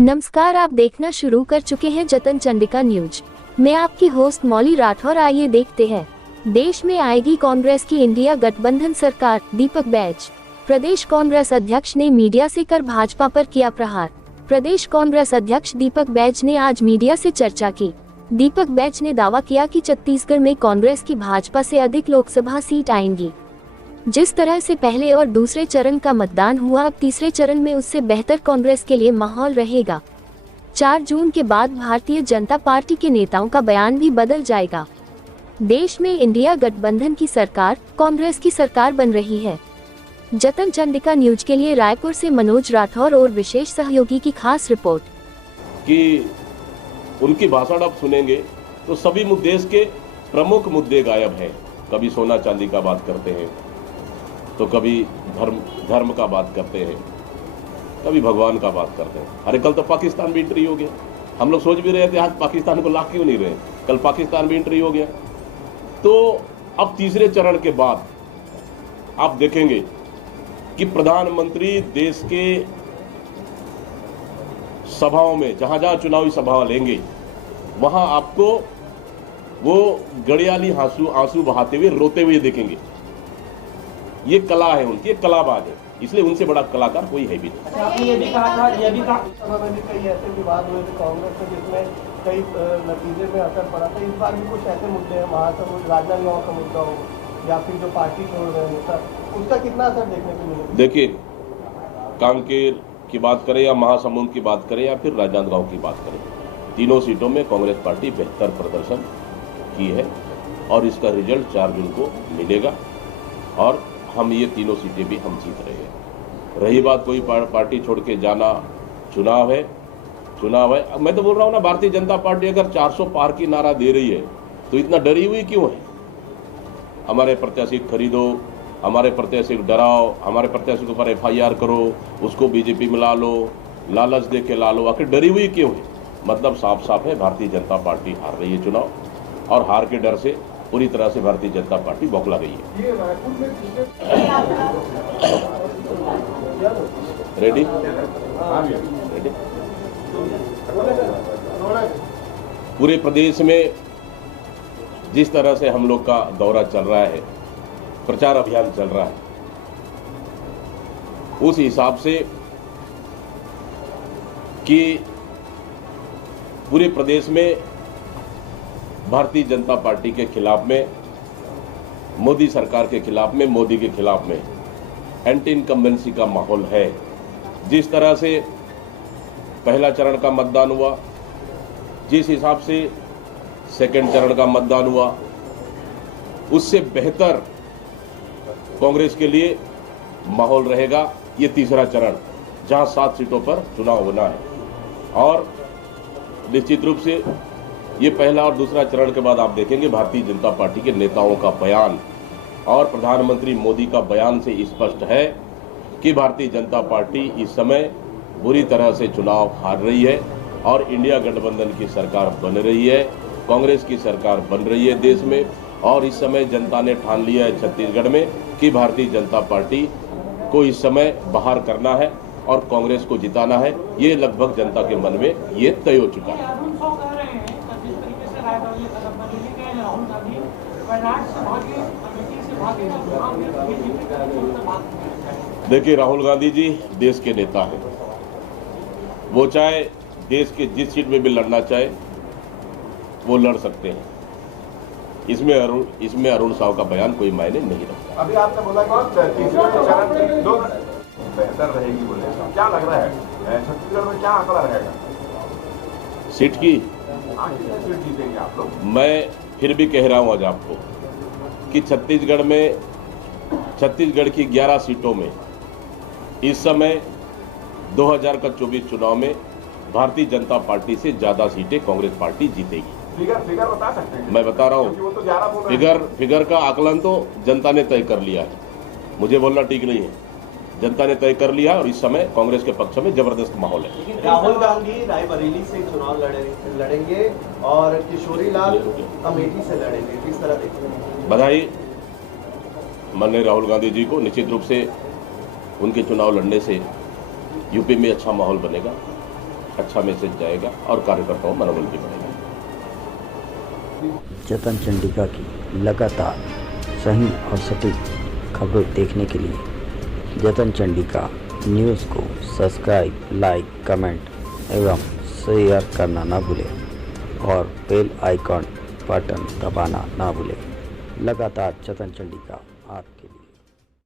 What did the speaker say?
नमस्कार, आप देखना शुरू कर चुके हैं जतन चंडिका न्यूज। मैं आपकी होस्ट मौली राठौर। आइए देखते हैं, देश में आएगी कांग्रेस की इंडिया गठबंधन सरकार, दीपक बैज। प्रदेश कांग्रेस अध्यक्ष ने मीडिया से कर भाजपा पर किया प्रहार। प्रदेश कांग्रेस अध्यक्ष दीपक बैज ने आज मीडिया से चर्चा की। दीपक बैज ने दावा किया कि छत्तीसगढ़ में कांग्रेस की भाजपा से अधिक लोकसभा सीट आएंगी। जिस तरह से पहले और दूसरे चरण का मतदान हुआ, अब तीसरे चरण में उससे बेहतर कांग्रेस के लिए माहौल रहेगा। 4 जून के बाद भारतीय जनता पार्टी के नेताओं का बयान भी बदल जाएगा। देश में इंडिया गठबंधन की सरकार, कांग्रेस की सरकार बन रही है। जतन चंडिका न्यूज के लिए रायपुर से मनोज राठौर और विशेष सहयोगी की खास रिपोर्ट। कि उनकी भाषण आप सुनेंगे तो सभी देश के प्रमुख मुद्दे गायब हैं। कभी सोना चांदी का बात करते हैं, तो कभी धर्म का बात करते हैं, कभी भगवान का बात करते हैं। अरे कल तो पाकिस्तान भी एंट्री हो गया। हम लोग सोच भी रहे थे आज पाकिस्तान को ला क्यों नहीं रहे, कल पाकिस्तान भी एंट्री हो गया। तो अब तीसरे चरण के बाद आप देखेंगे कि प्रधानमंत्री देश के सभाओं में, जहां जहां चुनावी सभा लेंगे, वहां आपको वो गड़ियाली आंसू बहाते हुए, रोते हुए देखेंगे। ये कला है उनकी, एक कलाबाज है, इसलिए उनसे बड़ा कलाकार कोई है भी नहीं। आपने ये भी कहा था, ये भी कहा सभा में भी कई ऐसे विवाद हुए थे कांग्रेस में, जिसमें कई नतीजे में असर पड़ा था। इस बार भी कुछ ऐसे मुद्दे हैं, महासमुंद राजनांदगांव का मुद्दा हो या फिर जो पार्टी छोड़ रहे हैं सर, उसका कितना असर देखने को मिलेगा? देखिए, कांकेर की बात करें या महासमुंद की बात करें या फिर राजनांदगांव की बात करें, तीनों सीटों में कांग्रेस पार्टी बेहतर प्रदर्शन की है और इसका रिजल्ट 4 जून को मिलेगा और हम ये तीनों सीटें भी हम जीत रहे हैं। रही बात कोई पार्टी छोड़ के जाना, चुनाव है। मैं तो बोल रहा हूँ ना, भारतीय जनता पार्टी अगर 400 पार की नारा दे रही है तो इतना डरी हुई क्यों है? हमारे प्रत्याशी खरीदो, हमारे प्रत्याशी को डराओ, हमारे प्रत्याशी के ऊपर FIR करो, उसको बीजेपी में ला लो, लालच दे के ला लो, आखिर डरी हुई क्यों है? मतलब साफ साफ है, भारतीय जनता पार्टी हार रही है चुनाव और हार के डर से पूरी तरह से भारतीय जनता पार्टी बौखला गई है। रेडी? पूरे प्रदेश में जिस तरह से हम लोग का दौरा चल रहा है, प्रचार अभियान चल रहा है, उस हिसाब से कि पूरे प्रदेश में भारतीय जनता पार्टी के खिलाफ में, मोदी सरकार के खिलाफ में, मोदी के खिलाफ में एंटी इनकम्बेंसी का माहौल है। जिस तरह से पहला चरण का मतदान हुआ, जिस हिसाब से सेकंड चरण का मतदान हुआ, उससे बेहतर कांग्रेस के लिए माहौल रहेगा ये तीसरा चरण, जहां 7 सीटों पर चुनाव होना है। और निश्चित रूप से ये पहला और दूसरा चरण के बाद आप देखेंगे भारतीय जनता पार्टी के नेताओं का बयान और प्रधानमंत्री मोदी का बयान से स्पष्ट है कि भारतीय जनता पार्टी इस समय बुरी तरह से चुनाव हार रही है और इंडिया गठबंधन की सरकार बन रही है, कांग्रेस की सरकार बन रही है देश में। और इस समय जनता ने ठान लिया है छत्तीसगढ़ में कि भारतीय जनता पार्टी को इस समय बाहर करना है और कांग्रेस को जिताना है। ये लगभग जनता के मन में ये तय हो चुका है। देखिए, राहुल गांधी जी देश के नेता हैं, वो चाहे देश के जिस सीट में भी लड़ना चाहे वो लड़ सकते हैं। इसमें अरुण साव का बयान कोई मायने नहीं रखता। अभी आपने बोला कि तीसरे चरण में दो बेहतर रहेगी, बोले क्या लग रहा है छत्तीसगढ़ में क्या आंकड़ा रहेगा सीट की? सीट जीतेंगे आप लोग। मैं फिर भी कह रहा हूं आज आपको कि छत्तीसगढ़ की 11 सीटों में इस समय 2024 चुनाव में भारतीय जनता पार्टी से ज्यादा सीटें कांग्रेस पार्टी जीतेगी। फिगर बता सकते हैं? मैं बता रहा हूँ, तो फिगर का आकलन तो जनता ने तय कर लिया है, मुझे बोलना ठीक नहीं है। जनता ने तय कर लिया और इस समय कांग्रेस के पक्ष में जबरदस्त माहौल है। राहुल गांधी रायबरेली से चुनाव लड़ेंगे और किशोरी लाल अमेठी से लड़ेंगे, किस तरह देखते हैं? बधाई माननीय राहुल गांधी जी को। निश्चित रूप से उनके चुनाव लड़ने से यूपी में अच्छा माहौल बनेगा अच्छा मैसेज जाएगा और कार्यकर्ताओं में मनोबल भी बढ़ेगा। जतन चंडिका की लगातार सही और सटीक खबरें देखने के लिए जतन चंडिका न्यूज़ को सब्सक्राइब, लाइक, कमेंट एवं शेयर करना ना भूलें और बेल आइकॉन बटन दबाना ना भूलें। लगातार जतन चंडिका आपके लिए।